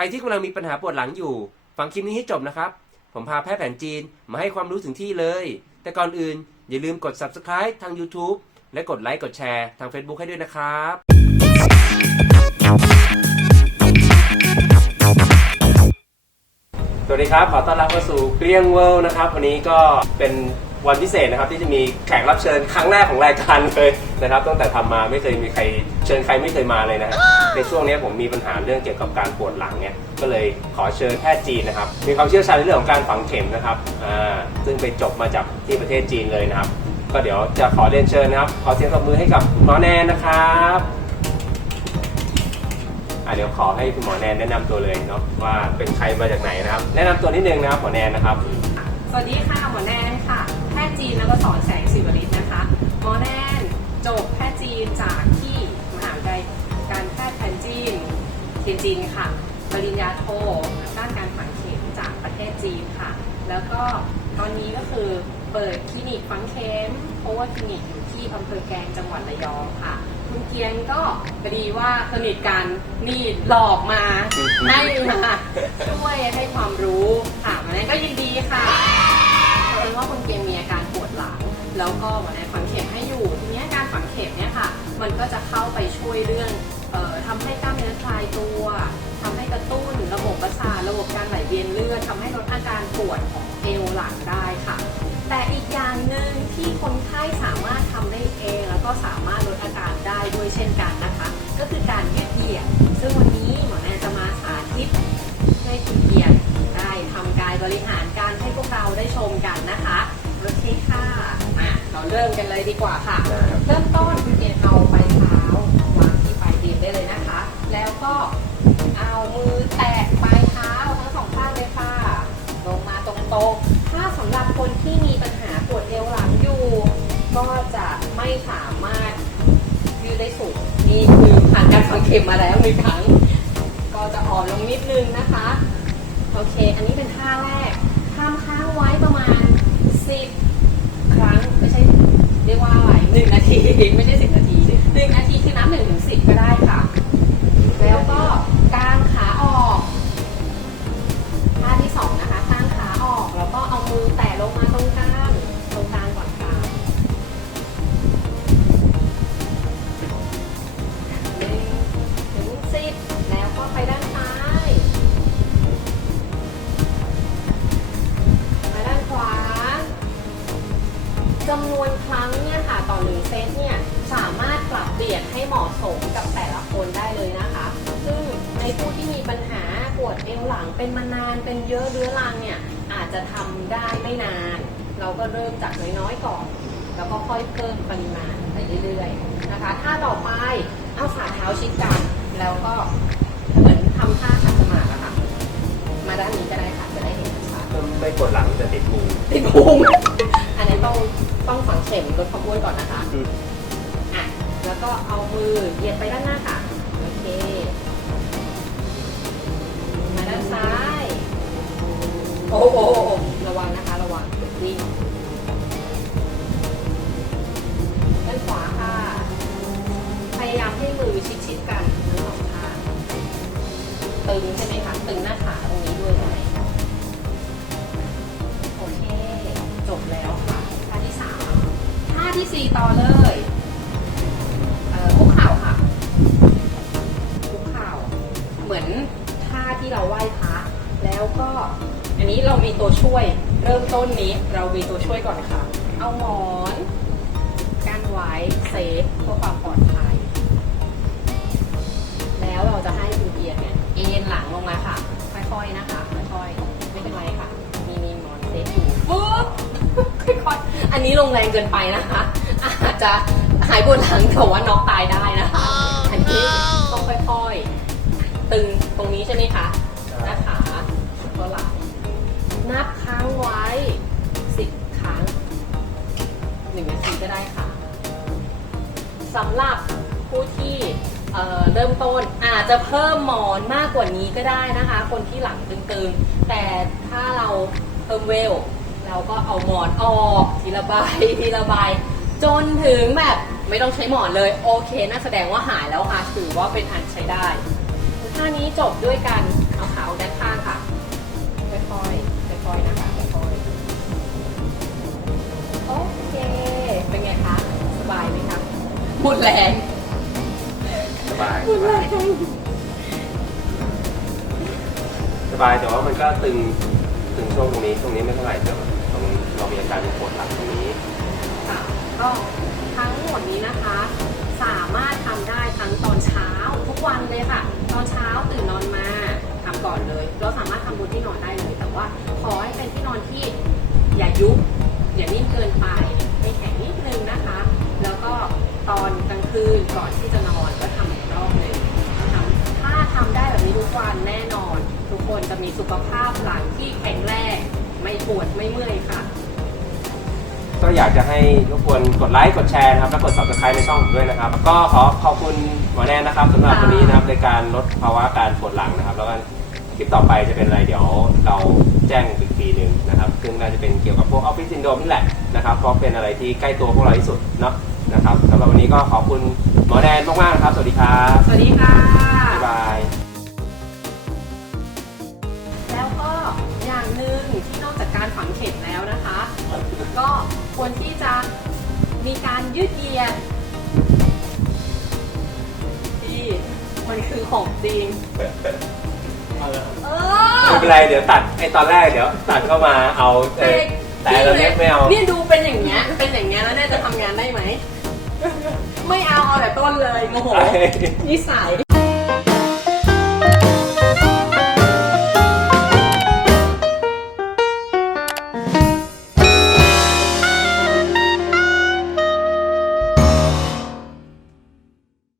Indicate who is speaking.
Speaker 1: ใครที่กำลังมีปัญหาปวดหลังอยู่ ฟังคลิปนี้ให้จบนะครับ ผมพาแพทย์แผนจีนมาให้ความรู้ถึงที่เลย แต่ก่อนอื่น อย่าลืมกด subscribe ทาง YouTube และกดไลค์กดแชร์ทาง Facebook ให้ด้วยนะครับสวัสดีครับ ขอต้อนรับเข้าสู่เกลียงเวิลด์นะครับ วันนี้ก็เป็น วันพิเศษนะครับที่จะมีแขกรับเชิญครั้งแรกของรายการเลยนะครับตั้งแต่ทำมาไม่เคยมีใครเชิญใครไม่เคยมาเลยนะฮะในช่วงนี้ผมมีปัญหาเรื่องเกี่ยวกับการปวดหลังเนี่ยก็เลยขอเชิญแพทย์จีนนะครับมีความเชี่ยวชาญในเรื่องของการฝังเข็มนะครับอ่าซึ่งไปจบมาจากที่ประเทศจีนเลยนะครับ ก็เดี๋ยวจะขอเรียนเชิญนะครับขอเสียงตบมือให้กับคุณหมอแนนนะครับอะเดี๋ยวขอให้คุณหมอแนนแนะนำตัวเลยเนาะว่าเป็นใครมาจากไหนนะครับ แนะนำตัวนิดนึงนะครับหมอแนนนะครับ
Speaker 2: สวัสดีค่ะหมอแนนค่ะแพทย์ จีนแล้วก็สอนแสงสิวริศนะคะหมอแนนจบแพทย์จีนจากที่มหาวิทยาลัยการแพทย์แผนจีนเทียนจินค่ะปริญญาโทด้านการฝังเข็มจากประเทศจีนค่ะ แล้วก็ตอนนี้ก็คือเปิดคลินิกฝังเข็มเพราะว่าคลินิกอยู่ที่อำเภอแกลงจังหวัดระยองค่ะคุณเกียงก็พอดีว่าสนิทกันนี่หลอกมาให้มาช่วยให้ความรู้ค่ะ เข้าไปช่วยเรื่องเอ่อทำให้กล้ามเนื้อคลายตัวทำให้กระตุ้นระบบประสาทระบบการไหลเวียนเลือดทำให้ลดอาการปวดของเอวหลังได้ค่ะ แต่อีกอย่างหนึ่งที่คนไข้สามารถทำได้เอง แล้วก็สามารถลดอาการได้ด้วยเช่นกันนะคะ ก็คือการยืดเหยียดซึ่งวันนี้หมอแนนจะมาสาธิตให้คุณเกียรติได้ทำกายบริหารการให้พวกเราได้ชมกันนะคะโอเคค่ะมาเราเริ่มกันเลยดีกว่าค่ะ
Speaker 1: ได้ครับ
Speaker 2: เริ่มต้น เข็มมาแล้วหนึ่งครั้ง ก็จะอ่อนลงนิดนึงนะคะ โอเค อันนี้เป็นท่าแรกทำค้างไว้ประมาณ 10 ครั้ง ไม่ใช่เรียกว่าอะไรหนึ่งนาที ไม่ใช่สิบนาทีหนึ่งนาทีคือนับหนึ่งถึงสิบก็ได้ จำนวนครั้งเนี่ยค่ะต่อหนึ่งเซตเนี่ยสามารถปรับเปลี่ยนให้เหมาะสมกับแต่ละคนได้เลยนะคะ ซึ่งในผู้ที่มีปัญหาปวดเอวหลังเป็นมานานเป็นเยอะเรื้อรังเนี่ยอาจจะทำได้ไม่นาน เราก็เริ่มจากน้อยๆก่อน แล้วก็ค่อยเพิ่มปริมาณไปเรื่อยๆนะคะถ้าต่อไปเอาฝ่าเท้าชิดกันแล้วก็เหมือนทำท่าขัดสมาธิอะค่ะมาด้านนี้ก็ได้ค่ะจะได้เห็นชัด
Speaker 1: ไม่ปวดหลังจะติดพุง
Speaker 2: ติดพุง เข็มลดความอ้วนก่อนนะคะอะแล้วก็เอามือเหยียดไปด้านหน้าค่ะ โอเค มาด้านซ้าย โอ้โหระวังนะคะ ระวังวิ่งด้านขวาค่ะ พยายามให้มือชิดๆกันทั้งสองข้างตึงใช่ไหมคะ ตึงหน้าขาตรงนี้ด้วยใช่ไหมโอเค จบแล้วค่ะท่าที่สามท่าที่สี่ต่อเลยเอ่อคุกเข่าค่ะคุกเข่าเหมือนท่าที่เราไหว้พระแล้วก็อันนี้เรามีตัวช่วยเริ่มต้นนี้เรามีตัวช่วยก่อนค่ะ เอาหมอน กันไว้เซฟเพื่อความปลอดภัย อยๆอันนี้ลงแรงเกินไปนะคะ อาจจะหายปวดหลังแต่ว่าน็อกตายได้นะคะ อันนี้ต้องค่อยๆ ตึงตรงนี้ใช่ไหมคะหน้าขาตัวหลังนับครั้งไว้สิบครั้งหนึ่งนาทีก็ได้ค่ะสำหรับผู้ที่เอ่อเริ่มต้นอาจจะเพิ่มหมอนมากกว่านี้ก็ได้นะคะ คนที่หลังตึงๆ แต่ถ้าเราเพิ่มเวล เราก็เอาหมอนออกทีละใบทีละใบจนถึงแบบไม่ต้องใช้หมอนเลย โอเคน่าแสดงว่าหายแล้วค่ะถือว่าเป็นอันใช้ได้ท่านี้จบด้วยกันเอาขาด้านข้างค่ะค่อยๆค่อยๆนะคะค่อยๆโอเค เป็นไงคะสบายไหมคะหมดแรง
Speaker 1: สบาย
Speaker 2: หมดแรง
Speaker 1: สบายแต่ว่ามันก็ตึงตึงช่วงตรงนี้ตรงนี้ไม่เท่าไหร่แต่ มีอาการปวดหลังตรงนี้
Speaker 2: ค่ะก็ทั้งหมดนี้นะคะ สามารถทำได้ทั้งตอนเช้าทุกวันเลยค่ะ ตอนเช้าตื่นนอนมาทำก่อนเลย เราสามารถทำบนที่นอนได้เลย แต่ว่าขอให้เป็นที่นอนที่อย่ายุบอย่านิ่มเกินไปให้แข็งนิดนึงนะคะ แล้วก็ตอนกลางคืนก่อนที่จะนอนก็ทำอีกรอบหนึ่งทำถ้าทำได้แบบนี้ทุกวันแน่นอน ทุกคนจะมีสุขภาพหลังที่แข็งแรงไม่ปวดไม่เมื่อยค่ะ
Speaker 1: ก็อยากจะให้รบกวนกดไลค์กดแชร์นะครับและกด subscribe ในช่องผมด้วยนะครับ ก็ขอขอบคุณหมอแนนนะครับสำหรับ
Speaker 2: ค่ะ
Speaker 1: วันนี้นะครับในการลดภาวะการปวดหลังนะครับ แล้วก็คลิปต่อไปจะเป็นอะไรเดี๋ยวเราแจ้งอีกทีหนึ่งนะครับซึ่งน่าจะเป็นเกี่ยวกับพวกออฟฟิศซินโดรมนี่แหละนะครับเพราะเป็นอะไรที่ใกล้ตัวพวกเราที่สุดเนาะนะครับสำหรับวันนี้ก็ขอบคุณหมอแนนมากๆนะครับ สวัสดีครับ
Speaker 2: สวัสดีค่ะ
Speaker 1: บ๊ายบาย
Speaker 2: ฝังเข็มแล้วนะคะ ก็ควรที่จะมีการยืดเหยียดที่มันคือของจริงเออ
Speaker 1: ไม่เป็นไรเดี๋ยวตัดไอตอนแรกเดี๋ยวตัดเข้ามาเอาเอ่อแต่เราเล็กไม่เอา
Speaker 2: เนี่ยดูเป็นอย่างเงี้ยเป็นอย่างเงี้ยแล้วเนี่ยจะทำงานได้ไหม ไม่เอาเอาแต่ต้นเลยโมโหนิสัย